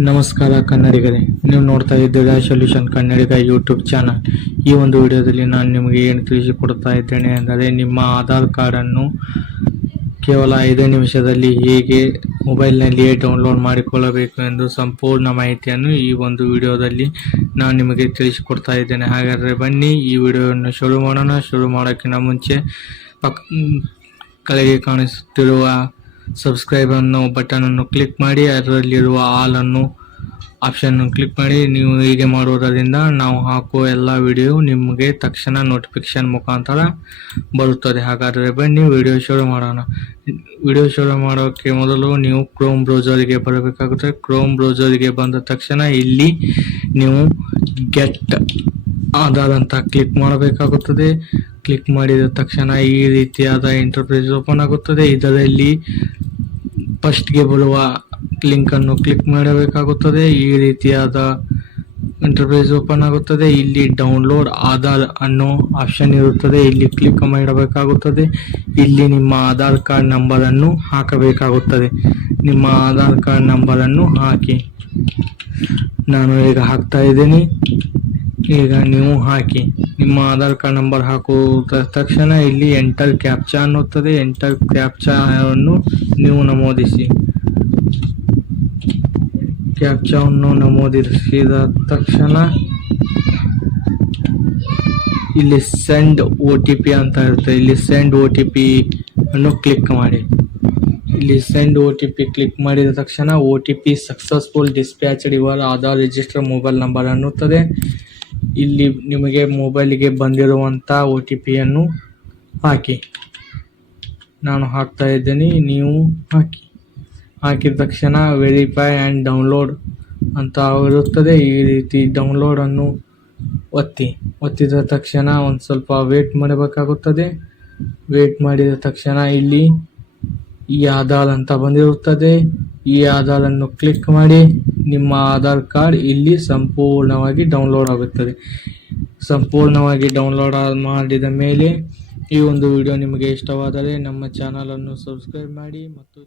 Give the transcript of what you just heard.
ನಮಸ್ಕಾರ ಕನ್ನಡಿಗರೇ, ನೀವು ನೋಡ್ತಾ ಇದ್ದೀರಾ ಸೊಲ್ಯೂಷನ್ ಕನ್ನಡಿಗ ಯೂಟ್ಯೂಬ್ ಚಾನಲ್. ಈ ಒಂದು ವಿಡಿಯೋದಲ್ಲಿ ನಾನು ನಿಮಗೆ ಏನು ತಿಳಿಸಿಕೊಡ್ತಾ ಇದ್ದೇನೆ ಅಂದರೆ, ನಿಮ್ಮ ಆಧಾರ್ ಕಾರ್ಡನ್ನು ಕೇವಲ 5 ನಿಮಿಷದಲ್ಲಿ ಹೇಗೆ ಮೊಬೈಲ್ನಲ್ಲಿಯೇ ಡೌನ್ಲೋಡ್ ಮಾಡಿಕೊಳ್ಳಬೇಕು ಎಂದು ಸಂಪೂರ್ಣ ಮಾಹಿತಿಯನ್ನು ಈ ಒಂದು ವಿಡಿಯೋದಲ್ಲಿ ನಾನು ನಿಮಗೆ ತಿಳಿಸಿಕೊಡ್ತಾ ಇದ್ದೇನೆ. ಹಾಗಾದರೆ ಬನ್ನಿ ಈ ವಿಡಿಯೋವನ್ನು ಶುರು ಮಾಡೋಣ. ಶುರು ಮಾಡೋಕ್ಕಿಂತ ಮುಂಚೆ ಕೆಳಗೆ ಕಾಣಿಸುತ್ತಿರುವ ಸಬ್ಸ್ಕ್ರೈಬ್ ಅನ್ನೋ ಬಟನ್ ಅನ್ನು ಕ್ಲಿಕ್ ಮಾಡಿ, ಅದರಲ್ಲಿರುವ ಆಲ್ ಅನ್ನೋ ಆಪ್ಷನ್ ಕ್ಲಿಕ್ ಮಾಡಿ. ನೀವು ಹೀಗೆ ಮಾಡುವುದರಿಂದ ನಾವು ಹಾಕುವ ಎಲ್ಲ ವಿಡಿಯೋ ನಿಮಗೆ ತಕ್ಷಣ ನೋಟಿಫಿಕೇಶನ್ ಮುಖಾಂತರ ಬರುತ್ತದೆ. ಹಾಗಾದರೆ ಬನ್ನಿ ವಿಡಿಯೋ ಶುರು ಮಾಡೋಣ. ವಿಡಿಯೋ ಶುರು ಮಾಡೋಕ್ಕೆ ಮೊದಲು ನೀವು ಕ್ರೋಮ್ ಬ್ರೌಸರ್ಗೆ ಬರಬೇಕಾಗುತ್ತದೆ. ಕ್ರೋಮ್ ಬ್ರೌಸರ್ಗೆ ಬಂದ ತಕ್ಷಣ ಇಲ್ಲಿ ನೀವು ಗೆಟ್ ಆಧಾರ್ ಅಂತ ಕ್ಲಿಕ್ ಮಾಡಬೇಕಾಗುತ್ತದೆ. ಕ್ಲಿಕ್ ಮಾಡಿದ ತಕ್ಷಣ ಈ ರೀತಿಯಾದ ಇಂಟರ್ಫೇಸ್ ಓಪನ್ ಆಗುತ್ತದೆ. ಇದರಲ್ಲಿ ಫಸ್ಟ್ಗೆ ಬರುವ ಲಿಂಕ್ ಅನ್ನು ಕ್ಲಿಕ್ ಮಾಡಬೇಕಾಗುತ್ತದೆ. ಈ ರೀತಿಯಾದ ಇಂಟರ್ಫೇಸ್ ಓಪನ್ ಆಗುತ್ತದೆ. ಇಲ್ಲಿ ಡೌನ್ಲೋಡ್ ಆಧಾರ್ ಅನ್ನೋ ಆಪ್ಷನ್ ಇರುತ್ತದೆ. ಇಲ್ಲಿ ಕ್ಲಿಕ್ ಮಾಡಬೇಕಾಗುತ್ತದೆ. ಇಲ್ಲಿ ನಿಮ್ಮ ಆಧಾರ್ ಕಾರ್ಡ್ ನಂಬರ್ ಅನ್ನು ಹಾಕಬೇಕಾಗುತ್ತದೆ. ನಿಮ್ಮ ಆಧಾರ್ ಕಾರ್ಡ್ ನಂಬರ್ ಅನ್ನು ಹಾಕಿ. ನಾನು ಈಗ ಹಾಕ್ತಾ ಇದ್ದೀನಿ. ಈಗ ನೀವು ಹಾಕಿ. ನಿಮ್ಮ ಆಧಾರ್ ಕಾರ್ಡ್ ನಂಬರ್ ಹಾಕುವ ತಕ್ಷಣ ಇಲ್ಲಿ ಎಂಟರ್ ಕ್ಯಾಪ್ಚಾ ಅನ್ನುತ್ತದೆ. ಎಂಟರ್ ಕ್ಯಾಪ್ಚಾ ಅನ್ನು ನೀವು ನಮೂದಿಸಿ. ಕ್ಯಾಪ್ಚಾವನ್ನು ನಮೂದಿಸಿದ ತಕ್ಷಣ ಇಲ್ಲಿ ಸೆಂಡ್ OTP ಅಂತ ಇರುತ್ತೆ. ಇಲ್ಲಿ ಸೆಂಡ್ OTP ಅನ್ನು ಕ್ಲಿಕ್ ಮಾಡಿ. ಇಲ್ಲಿ ಸೆಂಡ್ OTP ಕ್ಲಿಕ್ ಮಾಡಿದ ತಕ್ಷಣ OTP successful dispatched your Aadhaar register mobile number ಅನ್ನುತ್ತದೆ. ಇಲ್ಲಿ ನಿಮಗೆ ಮೊಬೈಲಿಗೆ ಬಂದಿರುವಂಥ OTP ಅನ್ನು ಹಾಕಿ. ನಾನು ಹಾಕ್ತಾ ಇದ್ದೀನಿ, ನೀವು ಹಾಕಿ. ಹಾಕಿದ ತಕ್ಷಣ ವೆರಿಫೈ ಆ್ಯಂಡ್ ಡೌನ್ಲೋಡ್ ಅಂತ ಇರುತ್ತದೆ. ಈ ರೀತಿ ಡೌನ್ಲೋಡ್ ಅನ್ನು ಒತ್ತಿದ ತಕ್ಷಣ ಒಂದು ಸ್ವಲ್ಪ ವೇಟ್ ಮಾಡಬೇಕಾಗುತ್ತದೆ. ವೇಟ್ ಮಾಡಿದ ತಕ್ಷಣ ಇಲ್ಲಿ ಈ ಆಧಾರ್ ಅಂತ ಬಂದಿರುತ್ತದೆ. ಈ ಆಧಾರನ್ನು ಕ್ಲಿಕ್ ಮಾಡಿ. ನಿಮ್ಮ ಆಧಾರ್ ಕಾರ್ಡ್ ಇಲ್ಲಿ ಸಂಪೂರ್ಣವಾಗಿ ಡೌನ್ಲೋಡ್ ಆಗುತ್ತದೆ. ಸಂಪೂರ್ಣವಾಗಿ ಡೌನ್ಲೋಡ್ ಮಾಡಿದ ಮೇಲೆ ಈ ಒಂದು ವಿಡಿಯೋ ನಿಮಗೆ ಇಷ್ಟವಾದರೆ ನಮ್ಮ ಚಾನಲನ್ನು ಸಬ್ಸ್ಕ್ರೈಬ್ ಮಾಡಿ ಮತ್ತು